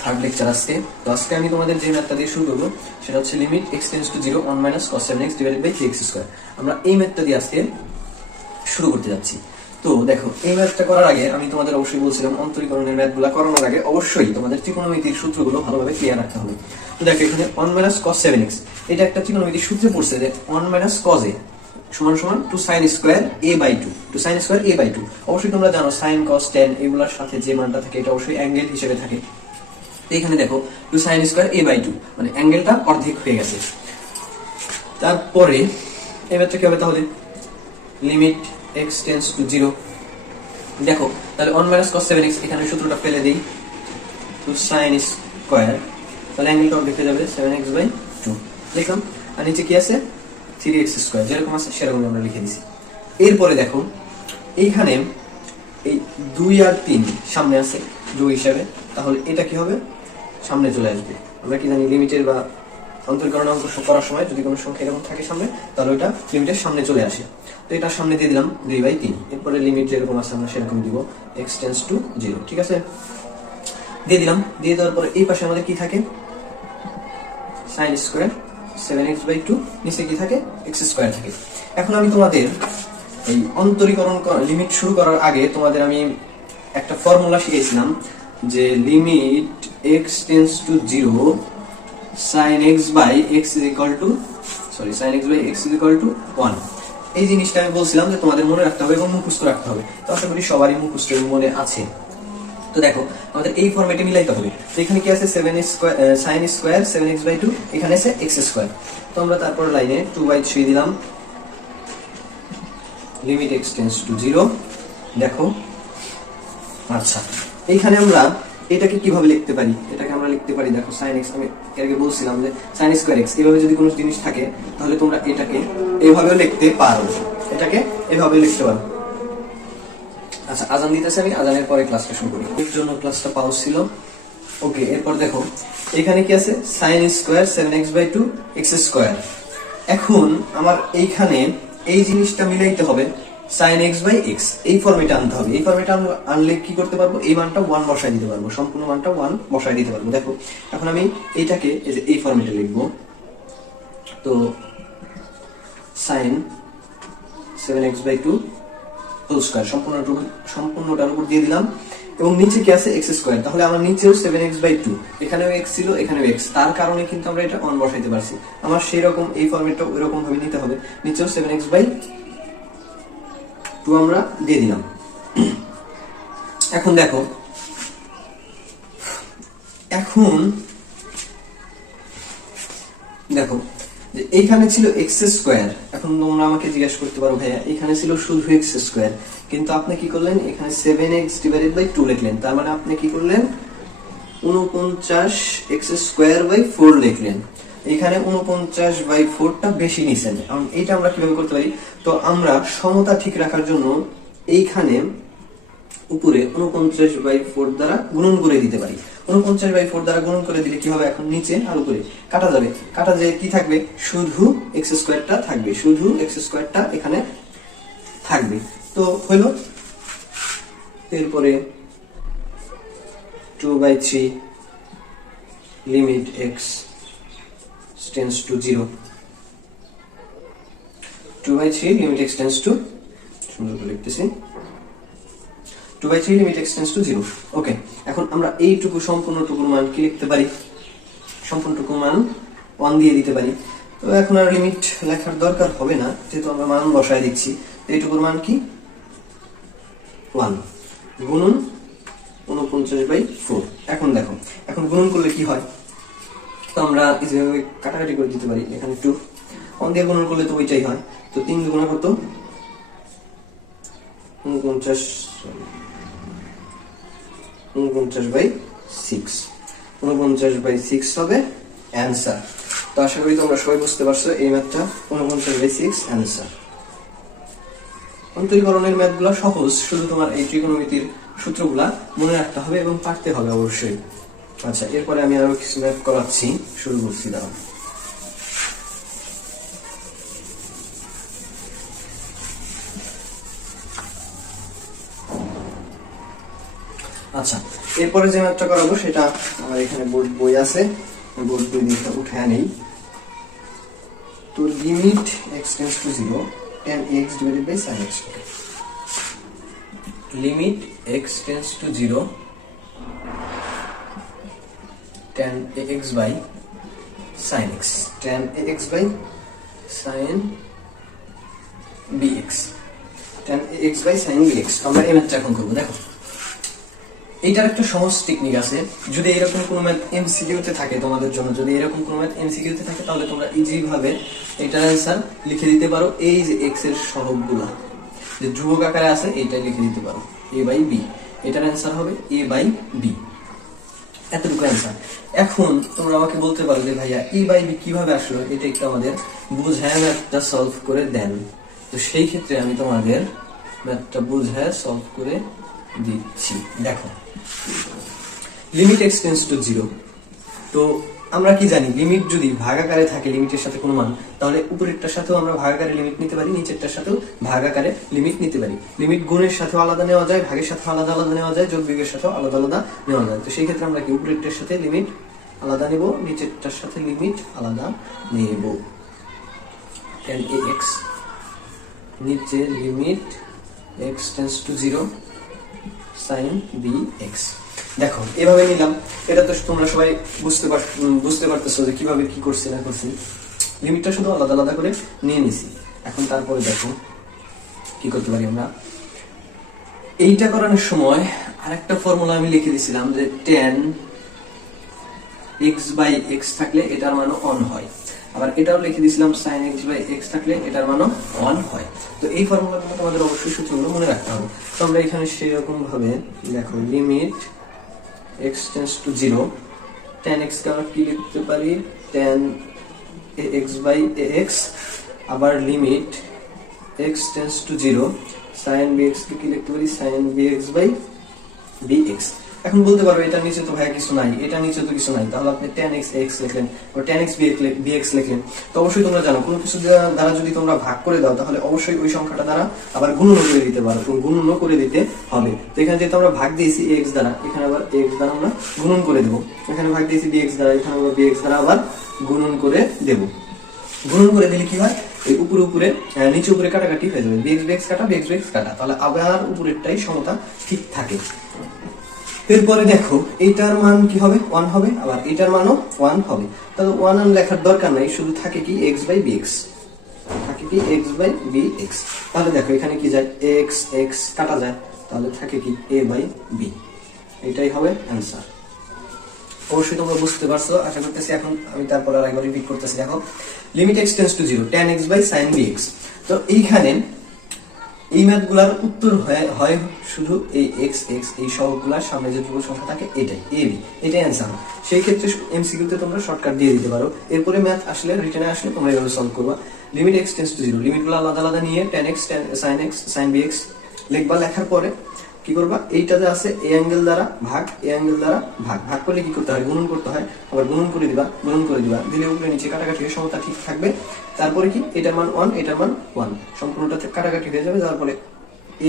Third lecture আজকে। তো আজকে আমি তোমাদের যে ম্যাথটা দিয়ে শুরু করবো সেটা হচ্ছে limit x tends to 0 1 minus cos 7x divided by 3x square. আমরা এই ম্যাথটা দিয়ে আজকে শুরু করতে যাচ্ছি। তো দেখো, এই ম্যাথটা করার আগে আমি তোমাদের অবশ্যই বলছিলাম অন্তরীকরণের ম্যাথগুলো করানোর আগে অবশ্যই তোমাদের ত্রিকোণমিতির সূত্রগুলো ভালোভাবে ক্লিয়ার রাখতে হবে। তো দেখো, এখানে 1 মাইনাস cos 7x এটা একটা ত্রিকোণমিতির সূত্রে পড়ছে যে 1 মাইনাস cos a সমান সমান 2 sin square a by 2, 2 sin square a by 2। অবশ্যই তোমরা জানো sin cos tan এগুলোর সাথে যে মানটা থাকে এটা অবশ্যই অ্যাঙ্গেল হিসেবে থাকে। তো এখানে দেখো 2 sin স্কয়ার a বাই 2 মানে অ্যাঙ্গেলটা অর্ধেক হয়ে গেছে। তারপরে এবারটা কি হবে তাহলে, লিমিট x টেন্ডস টু 0। দেখো তাহলে 1 মাইনাস cos 7x এখানে সূত্রটা ফেলে দেই, 2 sin স্কয়ার, তাহলে অ্যাঙ্গেলটা অর্ধেক হয়ে যাবে 7x বাই 2 লিখলাম। আর নিচে কি আছে 3x স্কয়ার, যেরকম আছে সেরকম আমরা লিখে দিছি। এরপরে দেখো এইখানে এই 2 আর 3 সামনে আছে যোগ হিসাবে, তাহলে এটা কি হবে সামনে চলে আসবে। আমরা কি জানি লিমিটের বা অন্তরীকরণ অঙ্ক করার সময় যদি কোনো সংখ্যা এরকম থাকে সামনে, তাহলে ওটা লিমিটের সামনে চলে আসে। তো এটা সামনে দিয়ে দিলাম 2/3। এরপরে লিমিট যেরকম আছে আমরা সেরকম দিব, x টেন্ডস টু 0। ঠিক আছে, দিয়ে দিলাম। দিয়ে দেওয়ার পরে এই পাশে আমাদের কি থাকে sin স্কয়ার 7x বাই 2, নিচে কি থাকে x স্কয়ার থাকে। এখন আমি তোমাদের এই অন্তরীকরণ লিমিট শুরু করার আগে তোমাদের আমি একটা ফর্মুলা শিখিয়েছিলাম যে limit x tends to 0 sin x by x is equal to sin x by x is equal to 1। এই জিনিসটা আমি বলছিলাম যে তোমাদের মনে রাখতে হবে এবং মুখস্থ রাখতে হবে। তো আশা করি সবারই মুখস্থ মনে আছে। তো দেখো আমাদের এই ফরম্যাটে মিলাইতে হবে। তো এখানে কি আছে 7 square sin square 7x by 2, এখানে আছে x স্কয়ার। তো আমরা তারপর লাইনে 2/3 দিলাম, লিমিট x টেন্ডস টু 0। দেখো আচ্ছা, এইখানে আমরা এটাকে কিভাবে লিখতে পারি, এটাকে আমরা লিখতে পারি দেখো sin x, আমি এর আগে বলছিলাম যে sin স্কয়ার x এভাবে যদি কোনো জিনিস থাকে তাহলে তোমরা এটাকে এভাবেও লিখতে পারো, এটাকে এভাবে লিখতে পারো। আচ্ছা, আজান দিতেছে, আমি আজানের পরে ক্লাসটা শুরু করি, এর জন্য ক্লাসটা পাউজ ছিল। ওকে, এরপর দেখো এখানে কি আছে sin square 7x by 2 x square. এখন আমার এইখানে এই জিনিসটা মিলাইতে হবে sin x বাই x, এই ফর্মেটে আনতে হবে। এই ফর্মেটে আনলে কি করতে পারবো, এই মানটা 1 বসায় দিতে পারবো, সম্পূর্ণ মানটা 1 বসায় দিতে পারবো। দেখো এখন আমি এইটাকে এই যে এই ফর্মেটে লিখবো। তো sin 7x by 2 whole square সম্পূর্ণটার উপর দিয়ে দিলাম, এবং নিচে কি আছে x স্কয়ার। তাহলে আমার নিচেও 7x বাই 2, এখানেও x ছিল এখানেও x, তার কারণে কিন্তু আমরা এটা 1 বসাইতে পারছি। আমার সেই রকম এই ফর্মেটটা এরকম ভাবে নিতে হবে, নিচেও 7x বাই 2 আমরা দিয়ে দিলাম। এখন দেখো যে এইখানে ছিল x স্কয়ার। এখন তোমরা আমাকে জিজ্ঞেস করতে পারো ভাইয়া এখানে ছিল শুধু x স্কয়ার, কিন্তু আপনি কি করলেন এখানে 7x ডিভাইডেড বাই 2 লিখলেন, তার মানে আপনি কি করলেন 49x স্কয়ার বাই 4 লিখলেন। এখানে 49/4 টা বেশি নিছেন। এইটা আমরা কিভাবে করতে পারি, তো আমরা সমতা ঠিক রাখার জন্য এইখানে উপরে 49/4 দ্বারা গুণন করে দিতে পারি। 49/4 দ্বারা গুণন করে দিলে কি হবে, এখন নিচে আর উপরে কাটা যাবে, কাটা যায় কি থাকবে শুধু x স্কয়ারটা থাকবে, শুধু x স্কয়ারটা এখানে থাকবে। তো হলো, এরপরে 2/3 limit x tends to 0, 2/3 limit x tends two, সুন্দর করে লিখতেছি, 2/3 লিমিট x টেন্ডস টু 0। ওকে, এখন আমরা এইটুকু সম্পূর্ণটুকুর মান কি লিখতে পারি, সম্পূর্ণটুকুর মান 1 দিয়ে দিতে পারি। তো এখন আর লিমিট লেখার দরকার হবে না, যেহেতু আমরা মান বসায় দিচ্ছি। এইটুকুর মান কি 1 গুণন 49/4। এখন দেখো এখন গুণন করলে কি হয়, তো আমরা এইভাবে কাটাকাটি করে দিতে পারি। এখানে 2 1 দিয়ে গুণন করলে তো ওইটাই হয়। তো 3 গুণন কত 49/6, 49/6 হবে অ্যান্সার। তো আশা করি তোমরা সবাই বুঝতে পারছো এই ম্যাথটা 49/6 অ্যান্সার। অন্তরীকরণের ম্যাথগুলো সহজ, শুধু তোমার এই ত্রিকোণমিতির সূত্রগুলা মনে রাখতে হবে এবং পারতে হবে অবশ্যই। আচ্ছা, এরপরে আমি আরো কিছু ম্যাথ করাচ্ছি, শুরু করছি দাঁড়াও। আচ্ছা, এরপরে যে ম্যাথটা করাবো সেটা আমার এখানে বোর্ড বই আছে, বোর্ড বই দিয়ে উঠে আনেই। তো limit x tends to 0 tan x divided by sin x, limit x tends to 0 tan ax by sin x, tan ax by sin bx, tan ax by sin bx। আমরা এই ম্যাথটা এখন করব। দেখো এইটার একটা সহজ টেকনিক আছে, যদি এরকম কোনো ম্যাথ এমসিকিউ তে থাকে তোমাদের জন্য, যদি এরকম কোনো ম্যাথ এমসিকিউ তে থাকে তাহলে তোমরা ইজি ভাবে এটার অ্যানসার লিখে দিতে পারো। এই যে x এর সহগগুলা যে ধ্রুবক আকারে আছে এইটাই লিখে দিতে পারো a বাই b, এটার অ্যানসার হবে a বাই b, এতটুকু অ্যানসার। এখন তোমরা আমাকে বলতে পারো যে ভাইয়া a বাই b কিভাবে আসলো, এটা একটু আমাদের বুঝায় ম্যাথটা সলভ করে দেন। তো সেই ক্ষেত্রে আমি তোমাদের ম্যাথটা বুঝায় সলভ করে দিচ্ছি। দেখো লিমিট x টেন্ডস টু 0, তো আমরা কি জানি লিমিট যদি ভাগাকারে থাকে লিমিটের সাথে কোনো মান, তাহলে উপরেরটার সাথেও আমরা ভাগাকারে লিমিট নিতে পারি, নিচেরটার সাথেও ভাগাকারে লিমিট নিতে পারি। লিমিট গুণের সাথেও আলাদা নেওয়া যায়, ভাগের সাথে আলাদা আলাদা নেওয়া যায়, যোগ বিয়োগের সাথেও আলাদা আলাদা নেওয়া যায়। তো সেই ক্ষেত্রে আমরা কি উপরেরটার সাথে লিমিট আলাদা নেব, নিচেরটার সাথে লিমিট আলাদা নেব। tan ax নিচে limit x tends to 0 sin bx। দেখো এভাবে নিলাম, এটা তো তোমরা সবাই বুঝতে পারতেছো যে কিভাবে কি করছি না করছি, লিমিটটা শুধু আলাদা আলাদা করে নিয়ে নিছি। এখন তারপরে দেখো কি করতে পারি আমরা, এইটা করানোর সময় আরেকটা ফর্মুলা আমি লিখে দিছিলাম যে tan x বাই x থাকলে এটার মানও 1 হয়, আবার এটাও লিখে দিছিলাম sin x বাই x থাকলে এটার মানও 1 হয়। তো এই ফর্মুলাগুলো তোমাদের অবশ্যই সূত্রগুলো মনে রাখতে হবে। তো আমরা এখানে সেরকম ভাবে দেখো limit x tends to 0 tan x কে আমরা কি লিখতে পারি, tan ax বাই ax, আবার limit x tends to 0 sin bx কে কি লিখতে পারি, sin bx বাই bx। এখন বলতে পারো এটা নিচে তো ভাই কিছু নাই, এটা নিচে তো কিছু নাই, তাহলে আপনি tan x x লিখলেন বা tan x bx লিখলেন। তো অবশ্যই তোমরা জানো কোনো কিছু দ্বারা যদি তোমরা ভাগ করে দাও তাহলে অবশ্যই ওই সংখ্যাটা দ্বারা আবার গুণন করে দিতে পারো, তো গুণন করে দিতে হবে। তো এখানে যেহেতু আমরা ভাগ দিয়েছি x দ্বারা, এখানে আবার x দ্বারা আমরা গুণন করে দেব, এখানে ভাগ দিয়েছি bx দ্বারা, এখানে আমরা bx দ্বারা আবার গুণন করে দেব। গুণন করে দিলে কি হয়, এই উপরে উপরে নিচে উপরে কাটাকাটি হয়ে যাবে, bx bx কাটা bx bx কাটা, তাহলে আবার উপরেরটাই সমতা ঠিক থাকে। এরপরে দেখো এইটার মান কি হবে, 1 হবে, আবার এটার মানও 1 হবে। তাহলে 1 লেখার দরকার নাই, শুধু থাকে কি x বাই bx, থাকে কি x বাই bx। তাহলে দেখো এখানে কি যায়, x x কাটা যায়, তাহলে থাকে কি a বাই b, এটাই হবে অ্যানসার। অবশ্যই তোমরা বুঝতে পারছো আশা করতেছি। এখন আমি তারপর আরেকবার রিপিট করতেছি। দেখো limit x tends to 0 tan x by sin bx। তো এইখানে এই ম্যাথগুলোর উত্তর হয় শুধু এই x x, এই সবগুলোর সামনে যে ধ্রুবক সংখ্যা থাকে এটাই a b, এটাই অ্যানসার। সেই ক্ষেত্রে এমসিকিউ তে তোমরা শর্টকাট দিয়ে দিতে পারো। এরপরে ম্যাথ আসলে রিটেনে আসলে তোমরা এভাবে সলভ করবা। লিমিট x টেন্ডস টু 0, লিমিটগুলো আলাদা আলাদা নিয়ে tan x sin bx লিখবা। লেখার পরে কি করবা, এইটাতে আছে a অ্যাঙ্গেল দ্বারা ভাগ, a অ্যাঙ্গেল দ্বারা ভাগ, ভাগ করলে কি করতে হয়, গুণন করতে হয়, আবার গুণন করে দিবা, দিলে উপরে নিচে কাটাকাটি হয়ে সমতা ঠিক থাকবে। তারপরে কি এটার মান 1, এটার মান 1, সম্পূর্ণটাতে কাটাকাটি হয়ে যাবে, তারপরে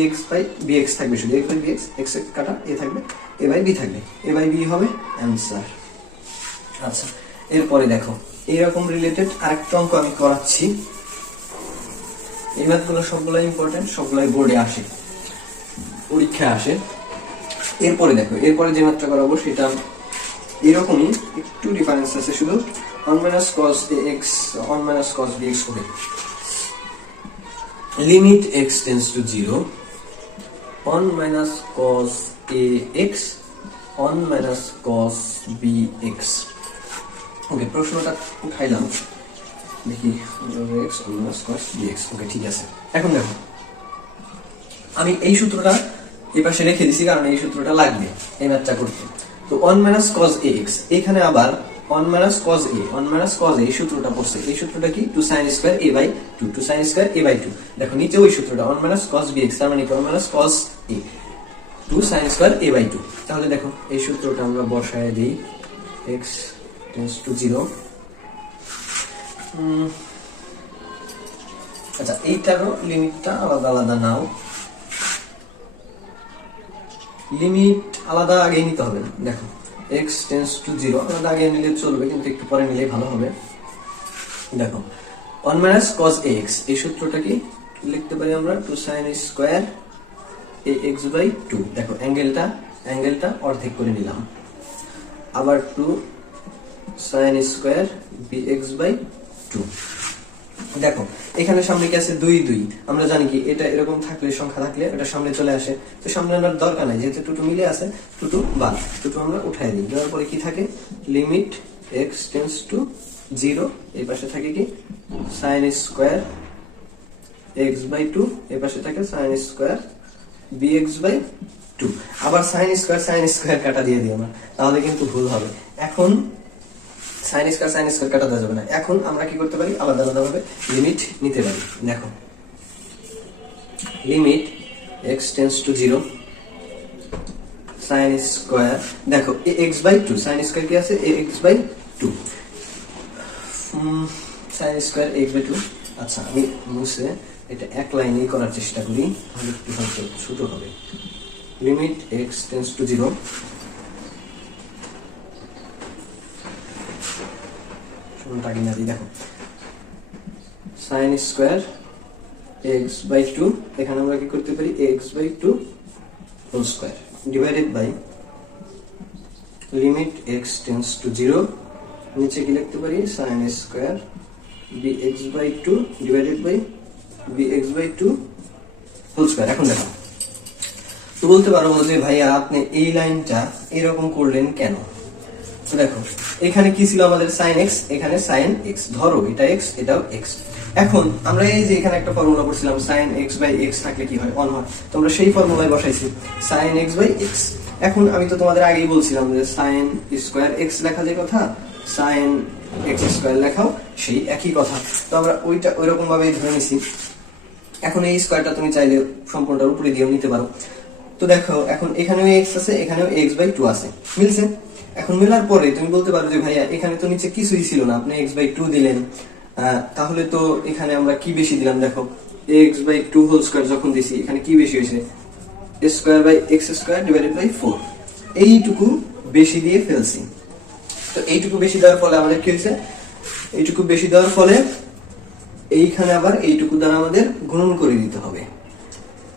ax বাই bx থাকবে, শুধু x বাই bx, x কাটা a থাকবে, a বাই b থাকবে, a বাই b হবে অ্যানসার। আচ্ছা এরপরে দেখো এইরকম রিলেটেড আরেকটা অঙ্ক আমি করাচ্ছি। এই ম্যাথগুলো সবগুলাই ইম্পর্টেন্ট, সবগুলাই বোর্ডে আসে, পরীক্ষায় আসে। এরপরে দেখো এরপরে যে ম্যাথটা করাবো সেটা এরকমই, একটু ডিফারেন্স আছে, শুধু 1 minus cos ax 1 minus cos bx হবে। Limit x tends to 0 1 minus cos ax 1 minus cos bx। ওকে, প্রশ্নটা উঠাইলাম, দেখি x 1 minus cos bx। ওকে ঠিক আছে। এখন দেখো আমি এই সূত্রটা এই পাশে রেখে দিছি কারণ এই সূত্রটা লাগবে এই ম্যাথটা করতে। তো 1 minus cos ax, এখানে আবার 1 minus cos a, 1 minus cos a এই সূত্রটা পড়ছে, এই সূত্রটা কি 2 sin square a by 2, 2 sin square a by 2। দেখো নিচে ওই সূত্রটা 1 minus cos bx, তার মানে 1 minus cos a 2 sin square a by 2। তাহলে দেখো এই সূত্রটা আমরা বসায় দেই, x টেন্ডস টু 0। আচ্ছা এইটারও লিমিটটা আলাদা আলাদা নাও, লিমিট আলাদা আগে নিতে হবে না, দেখো x টেন্ডস টু 0 আলাদা আগে নিলে চলবে, কিন্তু একটু পরে নিলেই ভালো হবে। দেখো 1 মাইনাস cos ax, এই সূত্রটা কি লিখতে পারি আমরা 2 sin স্কয়ার ax বাই 2। দেখো অ্যাঙ্গেলটা অর্ধেক করে নিলাম, আবার 2 sin স্কয়ার bx বাই 2। দেখো এখানে সামনে কি আছে 2 2, আমরা জানি কি এটা এরকম থাকলে, সংখ্যা থাকলে এটা সামনে চলে আসে, তো সামনে আনার দরকার নাই, যেহেতু 2 2 মিলে আছে 2 2 বাদ, 2 2 আমরা উঠাই দিই। দেওয়ার পরে কি থাকে, লিমিট x টেন্ডস টু 0, এই পাশে থাকে কি sin স্কয়ার x বাই 2, এই পাশে থাকে sin স্কয়ার bx বাই 2। আবার sin স্কয়ার কাটা দিয়ে দিই আমরা, তাহলে কিন্তু ভুল হবে। এখন sin স্কয়ার কাটা দেওয়া যাবে না, এখন আমরা কি করতে পারি, আলাদা আলাদা ভাবে লিমিট নিতে পারি। দেখো limit x tends to 0 sin square, দেখো ax বাই 2, sin স্কয়ার কি আছে ax by 2, sin square ax by 2। আচ্ছা আমি মুছে এটা এক লাইনেই করার চেষ্টা করি, তাহলে একটু হয়তো ছোট হবে। লিমিট x টেন্ডস টু 0 দেখো sin স্কয়ার x বাই 2, এখানে আমরা কি করতে পারি x by 2 whole square divided by limit x tends to 0, নিচে কি লিখতে পারি sin square bx by 2 divided by bx by 2 whole square. এখন দেখো তো বলতে পারো যে ভাইয়া আপনি এই লাইনটা এরকম করলেন কেন? তো দেখো এখানে কি ছিল আমাদের sin x, এখানে sin x, ধরো এটা x এটাও x। এখন আমরা এই যে এখানে একটা ফর্মুলা করছিলাম sin x বাই x থাকলে কি হয়, 1 হয়, তো আমরা সেই ফর্মুলায় বসাইছি sin x বাই x। এখন আমি তো তোমাদের আগেই বলছিলাম যে sin স্কয়ার x লেখা যে কথা, sin x স্কয়ার লেখাও সেই একই কথা, তো আমরা ওইটা ওইরকম ভাবেই ধরে নিছি। এখন এই স্কয়ারটা তুমি চাইলে সম্পূর্ণটার উপরে দিয়েও নিতে পারো। তো দেখো এখন এখানেও x আছে, এখানেও x বাই 2 আছে, মিলছে। এখন মেলার পরে তুমি বলতে পারো যে ভাইয়া এখানে তো নিচে কিছুই ছিল না, আপনি x বাই 2 দিলেন, তাহলে তো এখানে আমরা কি বেশি দিলাম, দেখো x বাই 2 হোল স্কয়ার যখন দিছি এখানে কি বেশি হয়েছে, square by x square divided by 4, এইটুকু বেশি দিয়ে ফেলছি। তো এইটুকু বেশি দেওয়ার ফলে আমাদের কি হয়েছে, এইটুকু বেশি দেওয়ার ফলে এইখানে আবার এইটুকু দ্বারা আমাদের গুণন করে দিতে হবে।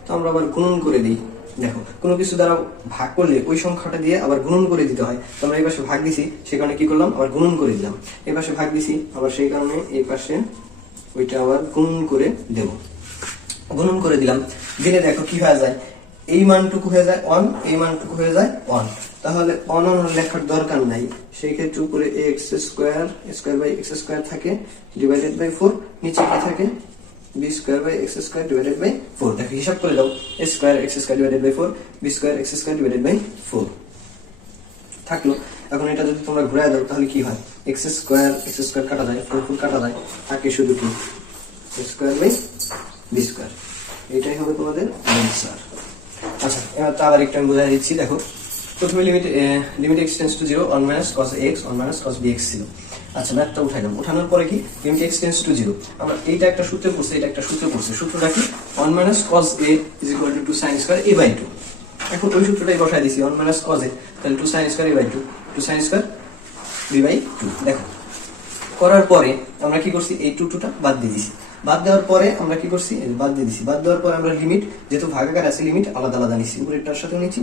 তো আমরা আবার গুণন করে দিই, দেখো কোনো কিছু দ্বারা ভাগ করলে ওই সংখ্যাটা দিয়ে আবার গুণন করে দিতে হয়, তো আমরা এই পাশে ভাগ দিছি, সেই কারণে কি করলাম আবার গুণন করে দিলাম। এই পাশে ভাগ দিছি, আবার সেই কারণে এই পাশে ওইটা আবার গুণন করে দেব, গুণন করে দিলাম। দিলে দেখো কি হয়ে যায়, এই মানটুকু হয়ে যায় 1, এই মানটুকু হয়ে যায় 1, তাহলে 1 লেখার দরকার নাই, সেই ক্ষেত্রে উপরে x square by x square থাকে ডিভাইডেড বাই 4, নিচে কি থাকে b square by x square divided by 4। দেখো হিসাব করে দাও, a square x square divided by 4, b square x square divided by 4 থাকলো। এখন এটা যদি তোমরা ঘুরায় দাও তাহলে কি হয়, x স্কয়ার কাটা যায়, 4 4 কাটা যায়, থাকে শুধু কি a square by b square, এটাই হবে তোমাদের आंसर। আচ্ছা এবার তো আবার একটু আমি বুঝাই দিচ্ছি। দেখো প্রথমে limit x tends to 0 1 minus cos ax 1 minus cos bx ছিল। আচ্ছা ম্যাথটা উঠাইলাম, উঠানোর পরে কি লিমিট x টেন্ডস টু 0, আমরা এইটা একটা সূত্রে পড়ছি, এটা একটা সূত্রে পড়ছি, সূত্রটা কি 1 minus cos a is equal to 2 sin square a by 2। এখন ওই সূত্রটাই বসাই দিছি 1 মাইনাস cos a, তাহলে 2 sin square a by 2, 2 sin square b by 2। দেখো করার পরে আমরা কি করছি, এই 2 2টা বাদ দিয়ে দিছি, বাদ দেওয়ার পরে আমরা কি করছি, বাদ দিয়ে দিছি, বাদ দেওয়ার পরে আমরা লিমিট যেহেতু ভাগাকার আছে লিমিট আলাদা আলাদা নিছি, উপরেরটার সাথেও নিচ্ছি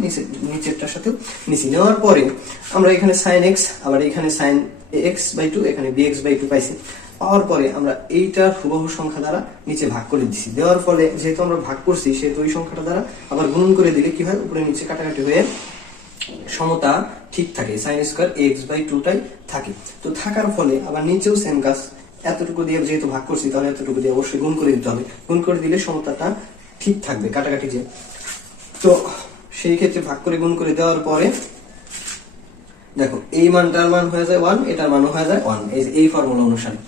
নিচেরটার সাথেও নিছি। নেওয়ার পরে আমরা এখানে sin x, আবার এখানে sin ax বাই 2, এখানে bx বাই 2 পাইছি। পাওয়ার পরে আমরা এইটার হুবহু সংখ্যা দ্বারা নিচে ভাগ করে দিছি, দেওয়ার ফলে যেহেতু আমরা ভাগ করছি সেহেতু ওই সংখ্যাটা দ্বারা আবার গুণন করে দিলে কি হয়, উপরে নিচে কাটাকাটি হয়ে সমতা ঠিক থাকে, sin স্কয়ার ax বাই 2 টাই থাকে। তো থাকার ফলে আবার নিচেও সেম কাজ, এতটুকু দিয়ে যেহেতু ভাগ করছি তাহলে এতটুকু দিয়ে অবশ্যই গুণ করে দিতে হবে, গুণ করে দিলে সমতাটা ঠিক থাকবে কাটাকাটি যে। তো সেই ক্ষেত্রে ভাগ করে গুণ করে দেওয়ার পরে দেখো এই মানটার মান হয়ে যায় 1, এটার মানও হয়ে যায় 1, এই যে এই ফর্মুলা অনুসারে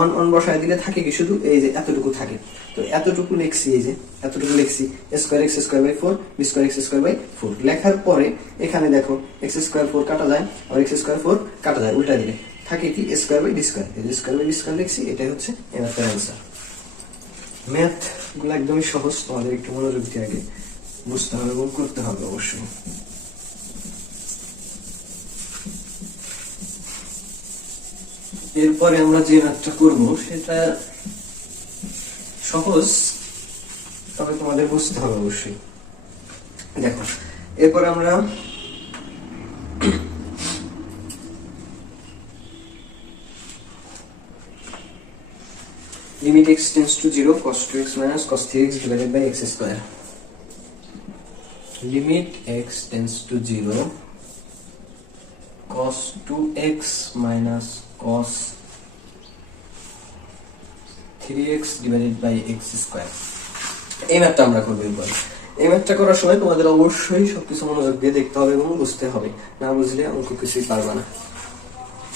1 1 বসায় দিলে থাকে কি শুধু এই যে এতটুকু থাকে। তো এতটুকু লিখছি, এই যে এতটুকু লিখছি square x square by 4 b square x square by 4। লেখার পরে এখানে দেখো x স্কয়ার 4 কাটা যায় আর x স্কয়ার 4 কাটা যায়, উল্টা দিলে থাকে কি স্কয়ার বাই বি স্কয়ার, এই যে স্কয়ার বাই বি স্কয়ার লিখছি, এটাই হচ্ছে এর आंसर। ম্যাথ গুলো একদমই সহজ, তোমাদের একটু মনোযোগ দিয়ে আগে বুঝতে হবে এবং করতে হবে অবশ্যই। এরপরে আমরা যে ম্যাথটা করব সেটা সহজ, তবে তোমাদের বুঝতে হবে অবশ্যই। দেখো এরপরে আমরা limit x tends to 0 cos 2x minus cos 3x divided by x square. Limit x tends to 0 cos 2x minus cos 3x divided by x square. এই ম্যাথটা আমরা করব এরপর। এই ম্যাথটা করার সময় তোমাদের অবশ্যই সবকিছু মনোযোগ দিয়ে দেখতে হবে এবং বুঝতে হবে, না বুঝলে অঙ্ক কিছুই পারবে না।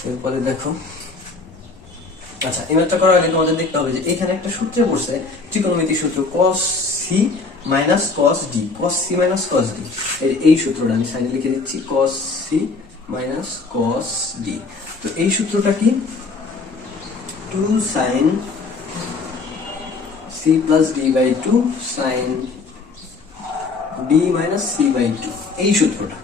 এরপরে দেখো, আচ্ছা এই ম্যাথটা করার আগে তোমাদের দেখতে হবে যে এখানে একটা সূত্রে পড়ছে ত্রিকোণমিতিক সূত্র cos c minus cos d, cos c minus cos d। এই সূত্রটা আমি সাইডে লিখে দিচ্ছি, cos c minus cos d। তো এই সূত্রটা কি, 2 sin c plus d by 2 sin d minus c by 2, এই সূত্রটা।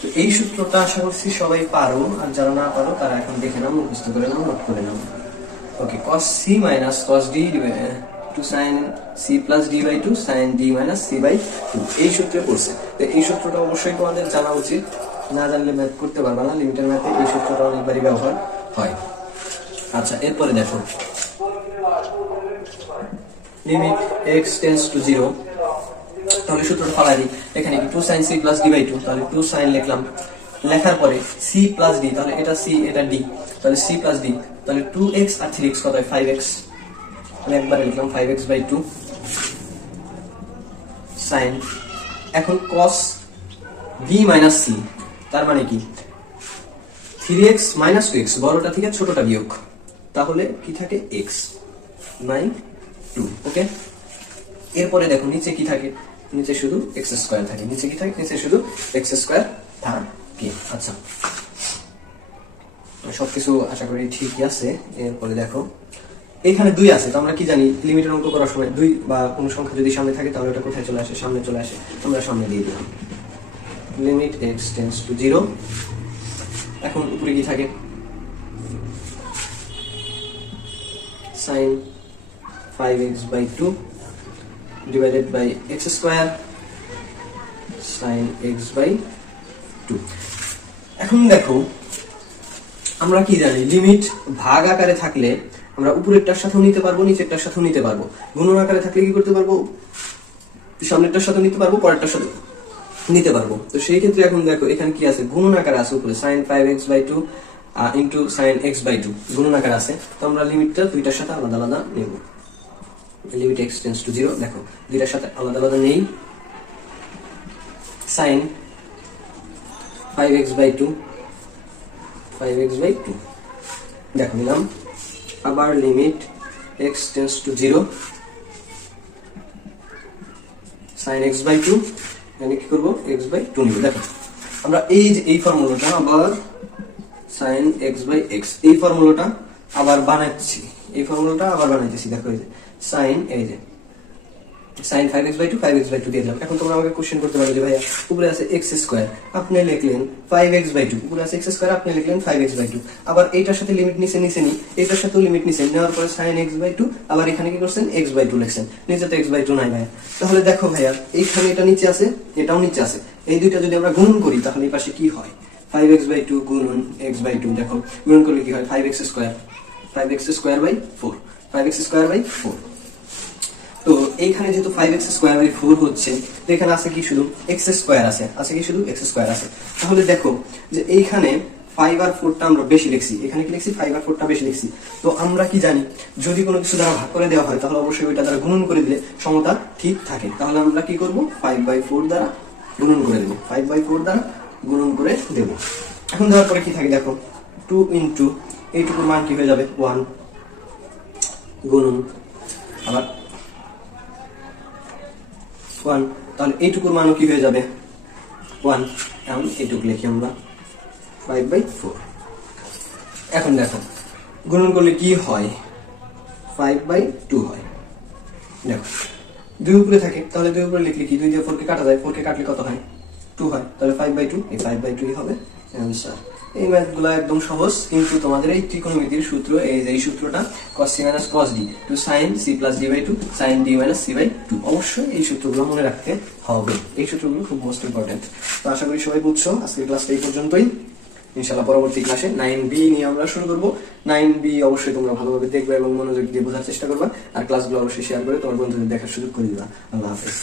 তো এই সূত্রটা আশা করছি সবাই পারো, আর যারা না পারো তারা এখন দেখে নাও, মুখস্থ করে নাও, নোট করে নাও। ওকে, cos c minus cos d 2 sin c plus d by 2 sin d minus c by 2, এই সূত্রে পড়ছে। তো এই সূত্রটা অবশ্যই তোমাদের জানা উচিত, না জানলে ম্যাথ করতে পারবে না। লিমিটের ম্যাথে এই সূত্রটা অনেকবারই ব্যবহার হয়। আচ্ছা এরপরে দেখো, লিমিট x tends to 0, তাহলে সূত্রটা ফালাই দিই। এখানে কি 2 sin c plus d by 2, তাহলে 2 sin লিখলাম, লেখার পরে c plus d, তাহলে এটা c এটা d, তাহলে c plus d, তাহলে 2x আর 3x কত হয় 5x, আমি একবারে লিখলাম 5x by 2 sin, এখন cos b minus c, তার মানে কি 3x minus 2x, বড়টা থেকে ছোটটা বিয়োগ, তাহলে কি থাকে x by 2। ওকে, এরপরে দেখো নিচে কি থাকে, নিচে শুধু x স্কয়ার থাকে, নিচে কি থাকে, নিচে শুধু x স্কয়ার থাকে। আচ্ছা সবকিছু আশা করি ঠিকই আছে। এরপরে দেখো এখানে 2 আছে, তো আমরা কি জানি লিমিটের অঙ্ক করার সময় 2 বা কোনো সংখ্যা যদি সামনে থাকে তাহলে এটা কোথায় চলে আসে, সামনে চলে আসে, আমরা সামনে দিয়ে দিলাম। লিমিট x tends to 0, এখন উপরে কি থাকে sin 5x by 2 divided by x square sin x by 2। এখন দেখো আমরা কি জানি, লিমিট ভাগ আকারে থাকলে আমরা উপরেরটার সাথেও নিতে পারবো, নিচেরটার সাথেও নিতে পারবো। গুণন আকারে থাকলে কি করতে পারবো, সামনেরটার সাথে নিতে পারবো, পরেরটার সাথে নিতে পারবো। তো সেই ক্ষেত্রে এখন দেখো এখানে কি আছে, গুণন আকারে আছে উপরে sin 5x by 2 into sin x by 2, গুণন আকারে আছে। তো আমরা লিমিটটা দুইটার সাথে আলাদা আলাদা নেব। লিমিট x tends to 0, দেখো দুইটার সাথে আলাদা আলাদা নেই, sin 5x by 2 5x by 2, দেখো নিলাম। আবার limit x tends to 0 sin x by 2, মানে কি করব x by 2 নিব। দেখো আমরা এই যে এই ফর্মুলাটা আবার sin x by x, এই ফর্মুলাটা আবার বানাচ্ছি, এই ফর্মুলাটা আবার বানাইতেছি। দেখো এই যে sin, এই যে sin 5x by 2 5x by 2 দিয়ে দিলাম। এখন তোমরা আমাকে কোশ্চেন করতে পারো যে ভাইয়া উপরে আছে x স্কয়ার, আপনি লিখলেন 5x by 2, উপরে আছে x স্কয়ার, আপনি লিখলেন 5x by 2, আবার এইটার সাথে লিমিট নিচে নিচে নি, এইটার সাথেও লিমিট নিচে নেওয়ার পরে sin x by 2, আবার এখানে কি করছেন x by 2 লিখছেন, নিচে তো x by 2 নাই ভাইয়া। তাহলে দেখো ভাইয়া এইখানে এটা নিচে আছে, এটাও নিচে আছে, এই দুইটা যদি আমরা গুণন করি তাহলে এই পাশে কি হয়, 5x by 2 গুণন x by 2, দেখো গুণন করলে কি হয় 5x square, 5x square by 4, 5x square by 4। তো এইখানে যেহেতু 5x স্কয়ার বাই 4 হচ্ছে, তো এখানে আছে কি শুধু x স্কয়ার আছে, আছে কি শুধু x স্কয়ার আছে। তাহলে দেখো যে এইখানে 5 আর 4 টা আমরা বেশি লিখছি, এখানে কি লিখছি 5 আর 4 টা বেশি লিখছি। তো আমরা কি জানি যদি কোনো কিছু দ্বারা ভাগ করে দেওয়া হয় তাহলে অবশ্যই ওইটা দ্বারা গুণন করে দিলে সমতা ঠিক থাকে। তাহলে আমরা কি করব 5/4 দ্বারা গুণন করে দেব, 5/4 দ্বারা গুণন করে দেব। এখন দেওয়ার পরে কি থাকে দেখো 2 ইনটু এইটুকুর মান কি হয়ে যাবে 1 গুণন আবার 1, তাহলে এইটুকুর মানও কি হয়ে যাবে 1, এখন এইটুকু লিখি আমরা 5/4। এখন দেখো গুণন করলে কি হয় 5/2 হয়। দেখো 2 উপরে থাকে, তাহলে 2 উপরে লিখলে কি 2 দিয়ে 4 কে কাটা যায়, 4 কে কাটলে কত হয় 2 হয়, তাহলে 5/2, এই 5/2 হবে অ্যানসার। এই ম্যাথগুলো একদম সহজ, কিন্তু তোমাদের এই ত্রিকোণমিতির সূত্র, এই যে এই সূত্রটা cos c minus cos d to sin c plus d by 2 sin d minus c by 2, অবশ্যই এই সূত্রগুলো মনে রাখতে হবে। এই সূত্রগুলো খুব মোস্ট ইম্পর্টেন্ট। তো আশা করি সবাই বুঝছো। আজকের ক্লাসটা এই পর্যন্তই। ইনশাআল্লাহ পরবর্তী ক্লাসে 9B নিয়ে আমরা শুরু করব। 9B অবশ্যই তোমরা ভালোভাবে দেখবে এবং মনোযোগ দিয়ে বোঝার চেষ্টা করবে, আর ক্লাসগুলো অবশ্যই শেয়ার করে তোমার বন্ধুদের দেখার সুযোগ করে দিবা। আল্লাহ হাফেজ।